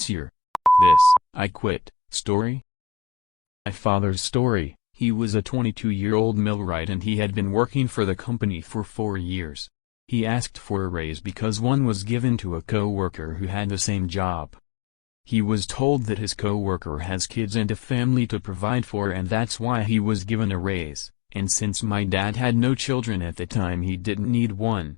What's your this I quit story? My father's story. He was a 22-year-old millwright and he had been working for the company for 4 years. He asked for a raise because one was given to a co-worker who had the same job. He was told that his co-worker has kids and a family to provide for and that's why he was given a raise, and since my dad had no children at the time he didn't need one.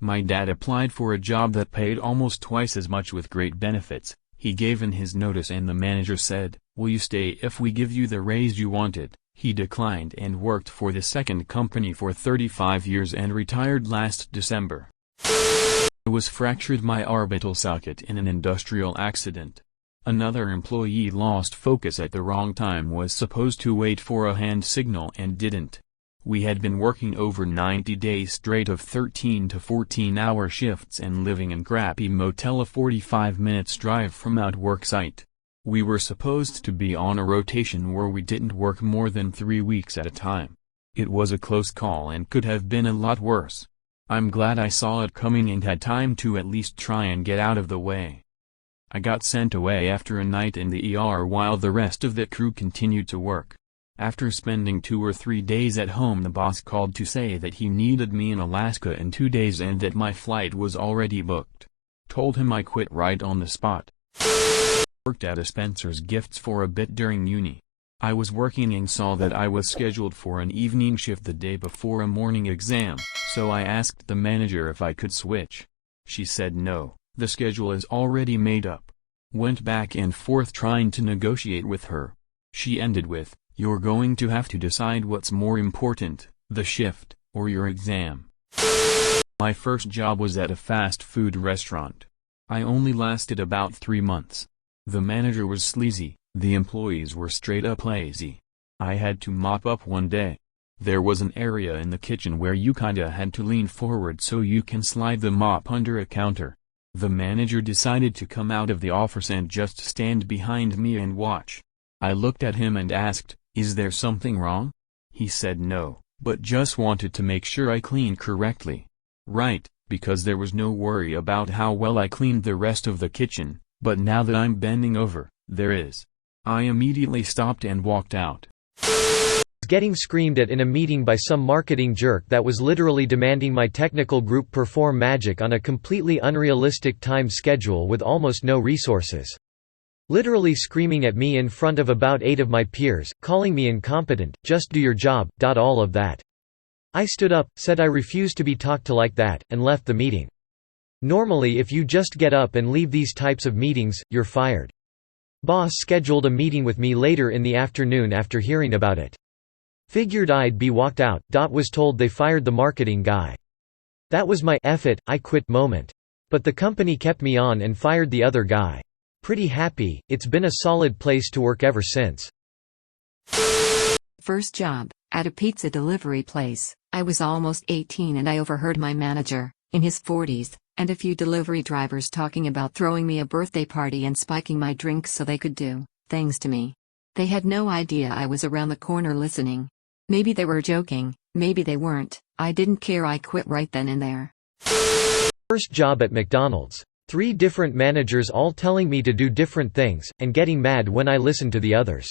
My dad applied for a job that paid almost twice as much with great benefits. He gave in his notice and the manager said, "Will you stay if we give you the raise you wanted?" He declined and worked for the second company for 35 years and retired last December. I was fractured my orbital socket in an industrial accident. Another employee lost focus at the wrong time, was supposed to wait for a hand signal and didn't. We had been working over 90 days straight of 13 to 14-hour shifts and living in crappy motel a 45 minutes drive from our work site. We were supposed to be on a rotation where we didn't work more than 3 weeks at a time. It was a close call and could have been a lot worse. I'm glad I saw it coming and had time to at least try and get out of the way. I got sent away after a night in the ER while the rest of the crew continued to work. After spending 2 or 3 days at home, the boss called to say that he needed me in Alaska in 2 days and that my flight was already booked. Told him I quit right on the spot. Worked at a Spencer's Gifts for a bit during uni. I was working and saw that I was scheduled for an evening shift the day before a morning exam, so I asked the manager if I could switch. She said no, the schedule is already made up. Went back and forth trying to negotiate with her. She ended with, "You're going to have to decide what's more important, the shift, or your exam." My first job was at a fast food restaurant. I only lasted about 3 months. The manager was sleazy, the employees were straight up lazy. I had to mop up one day. There was an area in the kitchen where you kinda had to lean forward so you can slide the mop under a counter. The manager decided to come out of the office and just stand behind me and watch. I looked at him and asked, "Is there something wrong?" He said no, but just wanted to make sure I cleaned correctly. Right, because there was no worry about how well I cleaned the rest of the kitchen, but now that I'm bending over, there is. I immediately stopped and walked out. Getting screamed at in a meeting by some marketing jerk that was literally demanding my technical group perform magic on a completely unrealistic time schedule with almost no resources. Literally screaming at me in front of about 8 of my peers, calling me incompetent, "Just do your job, all of that." I stood up, said I refused to be talked to like that, and left the meeting. Normally if you just get up and leave these types of meetings, you're fired. Boss scheduled a meeting with me later in the afternoon after hearing about it. Figured I'd be walked out. Was told they fired the marketing guy. That was my "F it, I quit" moment. But the company kept me on and fired the other guy. Pretty happy, it's been a solid place to work ever since. First job, at a pizza delivery place. I was almost 18 and I overheard my manager, in his 40s, and a few delivery drivers talking about throwing me a birthday party and spiking my drinks so they could do things to me. They had no idea I was around the corner listening. Maybe they were joking, maybe they weren't. I didn't care. I quit right then and there. First job at McDonald's. 3 different managers all telling me to do different things, and getting mad when I listened to the others.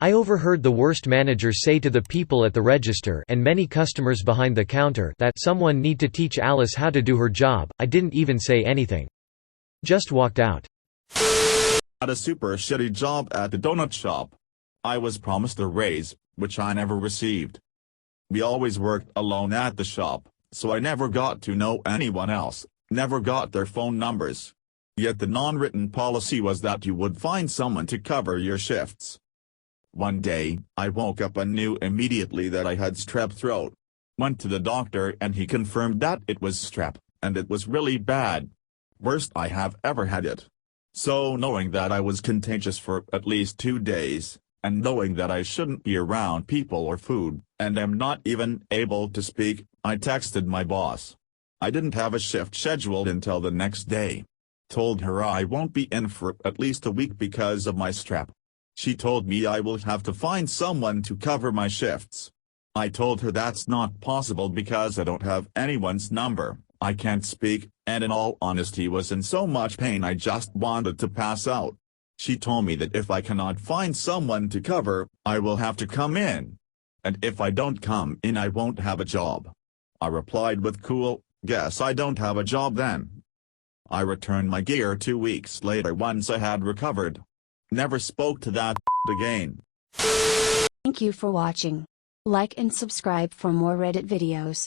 I overheard the worst manager say to the people at the register and many customers behind the counter that someone need to teach Alice how to do her job. I didn't even say anything. Just walked out. At a super shitty job at the donut shop. I was promised a raise, which I never received. We always worked alone at the shop, so I never got to know anyone else, never got their phone numbers. Yet the non-written policy was that you would find someone to cover your shifts. One day, I woke up and knew immediately that I had strep throat. Went to the doctor and he confirmed that it was strep, and it was really bad. Worst I have ever had it. So knowing that I was contagious for at least 2 days, and knowing that I shouldn't be around people or food, and am not even able to speak, I texted my boss. I didn't have a shift scheduled until the next day. Told her I won't be in for at least a week because of my strep. She told me I will have to find someone to cover my shifts. I told her that's not possible because I don't have anyone's number, I can't speak, and in all honesty was in so much pain I just wanted to pass out. She told me that if I cannot find someone to cover, I will have to come in. And if I don't come in I won't have a job. I replied with cool, guess I don't have a job then. I returned my gear 2 weeks later once I had recovered. Never spoke to that again. Thank you for watching. Like and subscribe for more Reddit videos.